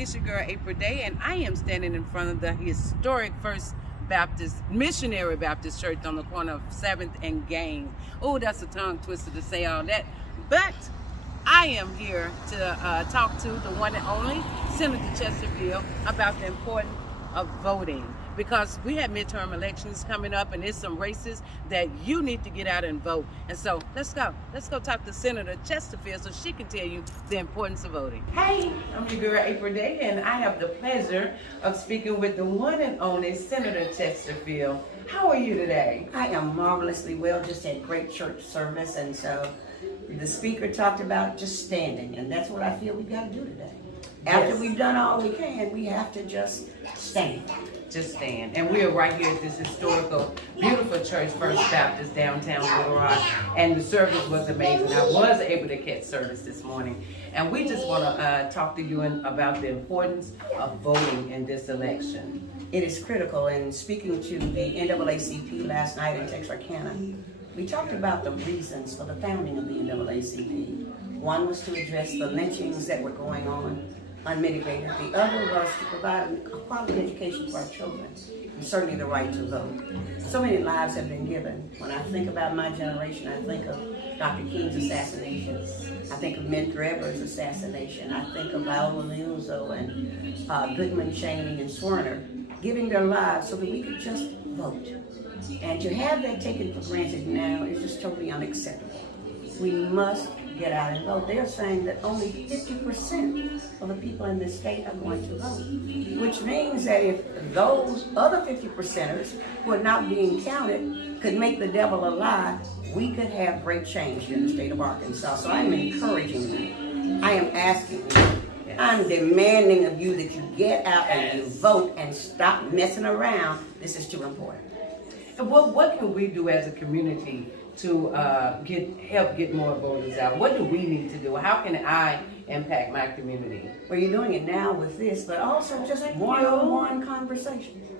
it's your girl April Day, and I am standing in front of the historic First Baptist Missionary Baptist Church on the corner of 7th and Gaines. Oh, that's a tongue twister to say all that, but I am here to talk to the one and only Senator Chesterfield about the importance of voting, because we have midterm elections coming up and there's some races that you need to get out and vote. And so let's go talk to Senator Chesterfield so she can tell you the importance of voting. Hey, I'm your girl April Day, and I have the pleasure of speaking with the one and only Senator Chesterfield. How are you today? I am marvelously well, just had great church service, and so the speaker talked about just standing, and that's what I feel we've got to do today. After we've done all we can, we have to just stand. Just stand. And we are right here at this historical, beautiful church, First Baptist, downtown Little Rock. And the service was amazing. I was able to catch service this morning. And we just want to talk to you about the importance of voting in this election. It is critical. And speaking to the NAACP last night in Texarkana, we talked about the reasons for the founding of the NAACP. One was to address the lynchings that were going on unmitigated. The other was to provide a quality education for our children, and certainly the right to vote. So many lives have been given. When I think about my generation, I think of Dr. King's assassination. I think of Medgar Evers' assassination. I think of Viola Liuzzo and Goodman, Cheney, and Swerner giving their lives so that we could just vote. And to have that taken for granted now is just totally unacceptable. We must get out and vote. They're saying that only 50% of the people in this state are going to vote, which means that if those other 50%ers who are not being counted could make the devil a lie, we could have great change in the state of Arkansas. So I'm encouraging you. I am asking you. I'm demanding of you that you get out and you vote and stop messing around. This is too important. And what can we do as a community to help get more voters out? What do we need to do? How can I impact my community? Well, you're doing it now with this, but also just one-on-one conversations.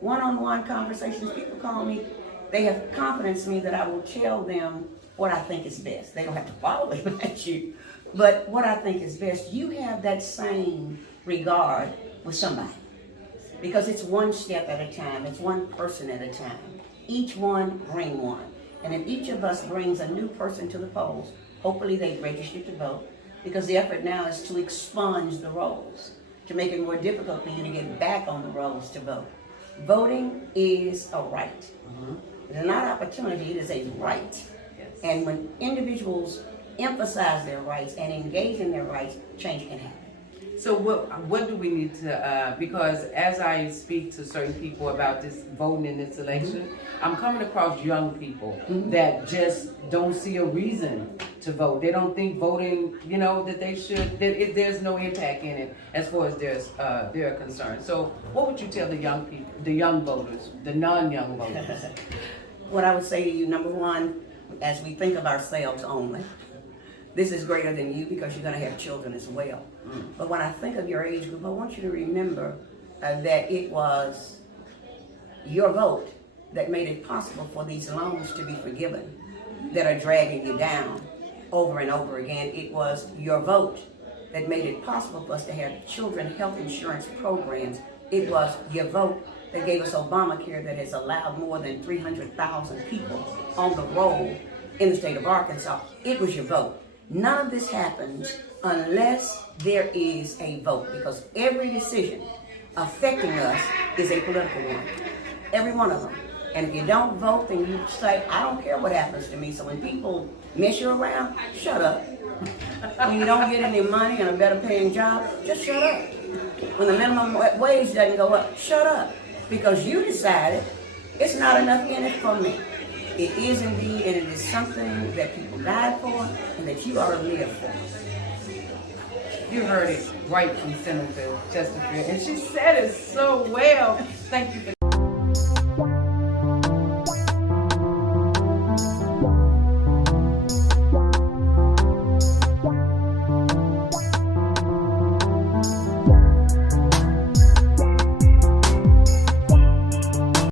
One-on-one conversations. People call me, they have confidence in me that I will tell them what I think is best. They don't have to follow it at you, but what I think is best. You have that same regard with somebody, because it's one step at a time. It's one person at a time. Each one bring one. And if each of us brings a new person to the polls, hopefully they've registered to vote, because the effort now is to expunge the rolls, to make it more difficult for you to get back on the rolls to vote. Voting is a right. Mm-hmm. It's not opportunity, it is a right. Yes. And when individuals emphasize their rights and engage in their rights, change can happen. So what do we need to, because as I speak to certain people about this voting in this election, mm-hmm. I'm coming across young people mm-hmm. that just don't see a reason to vote. They don't think voting, that they should, that there's no impact in it as far as they're concerned. So what would you tell the young people, the young voters, the non-young voters? What I would say to you, number one, as we think of ourselves only, this is greater than you because you're going to have children as well. Mm. But when I think of your age group, I want you to remember that it was your vote that made it possible for these loans to be forgiven that are dragging you down over and over again. It was your vote that made it possible for us to have children health insurance programs. It was your vote that gave us Obamacare that has allowed more than 300,000 people on the roll in the state of Arkansas. It was your vote. None of this happens unless there is a vote, because every decision affecting us is a political one. Every one of them. And if you don't vote, then you say, I don't care what happens to me. So when people mess you around, shut up. When you don't get any money and a better paying job, just shut up. When the minimum wage doesn't go up, shut up. Because you decided it's not enough in it for me. It is indeed, and it is something that people died for and that you are to live for. You heard it right from Senator Chesterfield, and she said it so well. Thank you for